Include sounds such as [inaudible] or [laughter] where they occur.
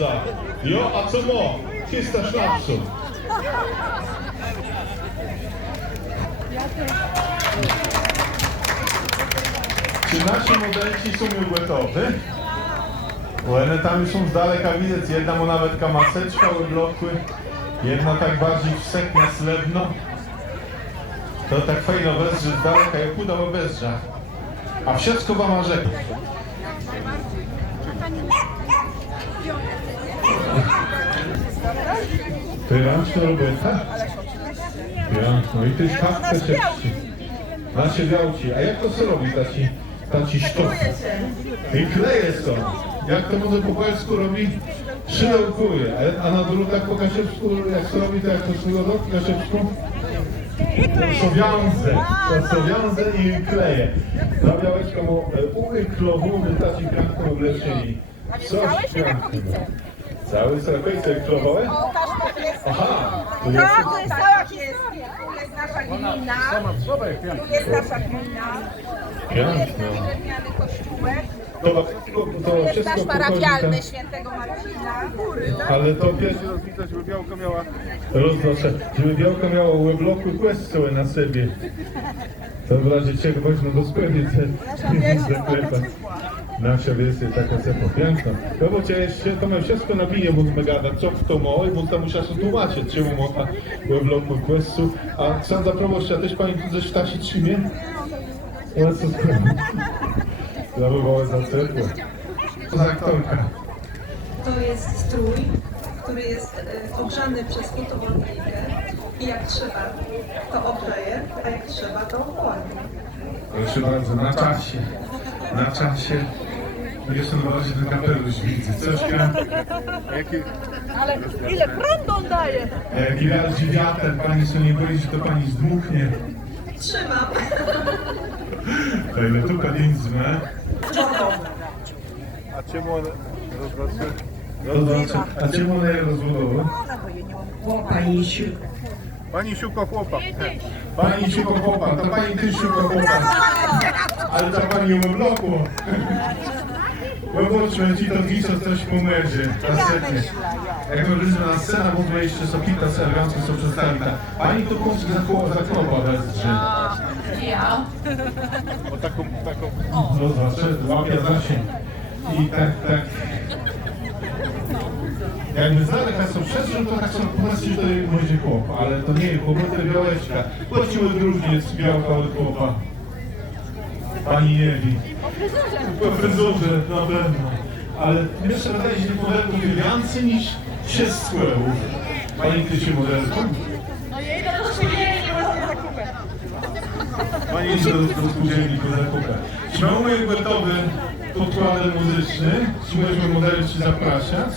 zgadza. Jo, a co mo? Czysta sznapsu. Czy nasi modelci są już gotowi? One tam już są z daleka widać, jedna mu nawet kamaseczka wyblokły, jedna tak bardziej wseknia slebno. To tak fajno wezrze z daleka, jak udało wezrza. A wszystko wam ma ręczna robota? Piękno. I ty szafkę szepci. Nasze białci. A jak to się robi, taci, taci sztok? I kleje są. Jak to może po polsku robi? Szydełkuje. A- A na drutach po kaszewsku, jak się robi, to jak to szło do kaszewsku? To są wiązę. To są wiązę i kleje. Na białeczko mu e, uwyklowuny taci piątką wleczeni. Coś pięknego. Cały serpejce klowowe? Aha, to jest... Tak, to jest cała historia. Tu jest nasza gmina. Tu jest nasza gmina. Tu jest nasz drewniany kościółek. To, to, Tu to jest nasz parafialny świętego Marcina. Góry, tak? Ale to pierwszy raz widać, żeby białka miała... Roznoszę, żeby białka miała łebloku kłesczoły na sobie. To w razie czego weźmą do sklepie te. Nasza wieś jest taka cepa piękna. No bo cię jeszcze, to my wszystko nabije, musimy gadać, co kto ma i bo tam muszę się tłumaczyć, czemu ma ta łebloku kłescu. A księdza proboszcza też pani tu coś wtasi trzymie? O co Zabywały za cerkłę. To za aktorka. To jest strój, który jest e, ogrzany przez fotowoltaikę i jak trzeba to ogrzeje, a jak trzeba to ochłodzi. Proszę bardzo, na czasie. Na czasie. Jeszcze na razie ten kapelusz widzę. Coś tam. Ale ile prądu on daje? Jak gwiazdzi wiatr, pani się nie boi, że to pani zdmuchnie. Trzymam. To ile tu kadinzmę. A czemu on rozważy? To znaczy, a czemu one je rozbudowały? Pani szuka chłopa. Pani szuka chłopa, to pani też szuka chłopa. Ale ta pani ją bloku. [laughs] Zobaczmy ci to pisze coś po mędzie, na scenie. Jak liczę na scenę, bo tutaj jeszcze Sokita elegancko są przedstawita. Pani to kurczę za chłopa wezrze. O taką, taką. No zawsze łapia zasięg. I tak, tak. Jakby z daleka są przeszły, to tak są popatrzcie, to będzie chłop, ale to nie jest chłop, to białeczka. Płaciły różniec białka od chłopa. Pani Jewi. Po fryzurze, na pewno. Ale jeszcze wydaje się, modelką niż się skłębów. Pani ty się modelką? Pani idzie do, do spółdzielni po zakupę. Czy mamy gotowy podkładem muzyczny? Czy możemy modeli czy zapraszać?